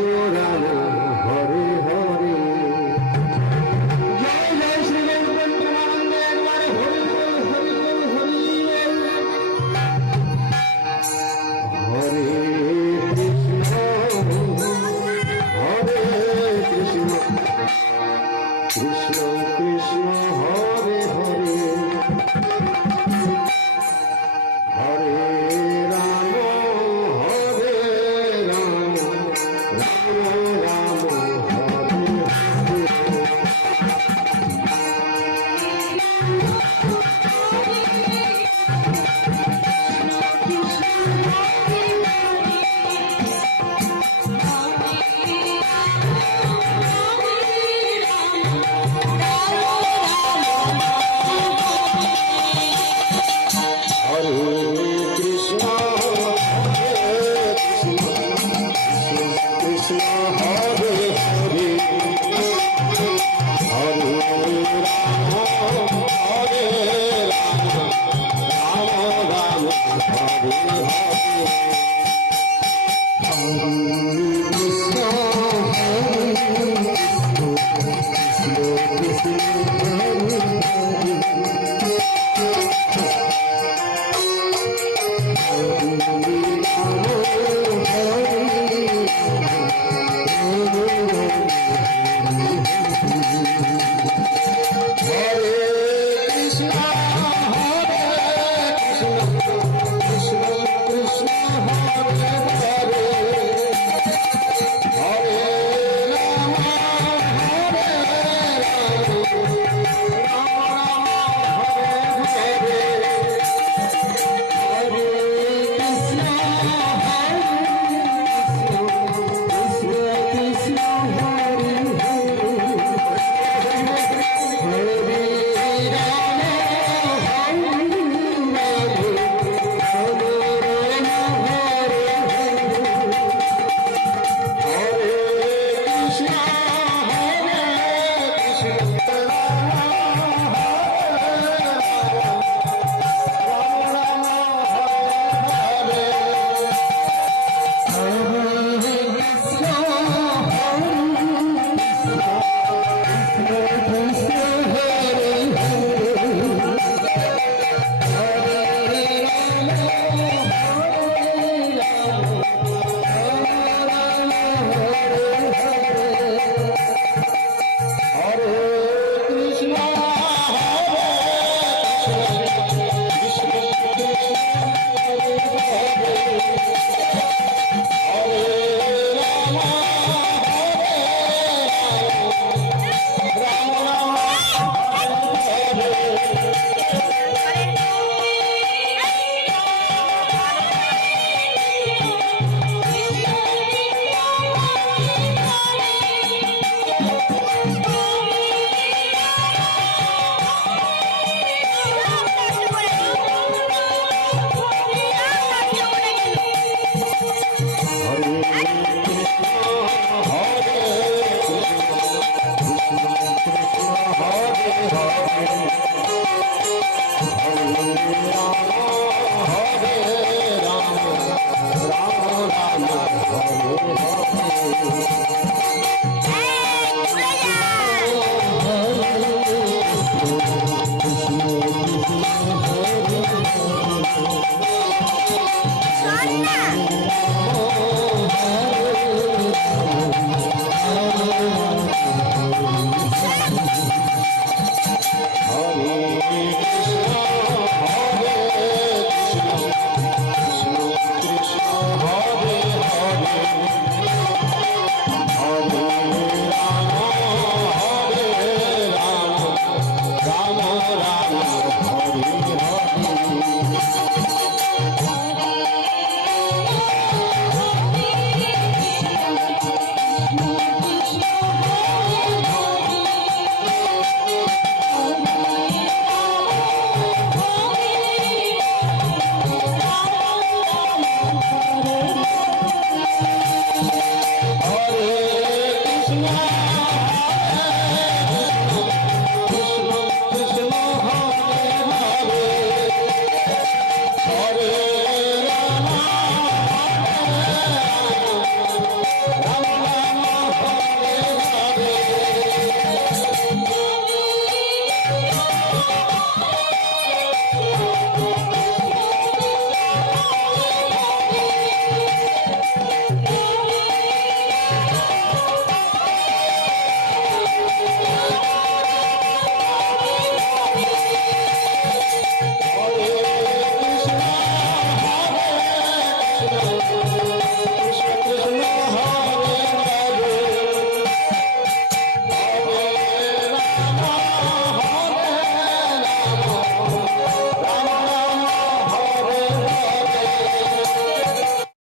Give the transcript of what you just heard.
oh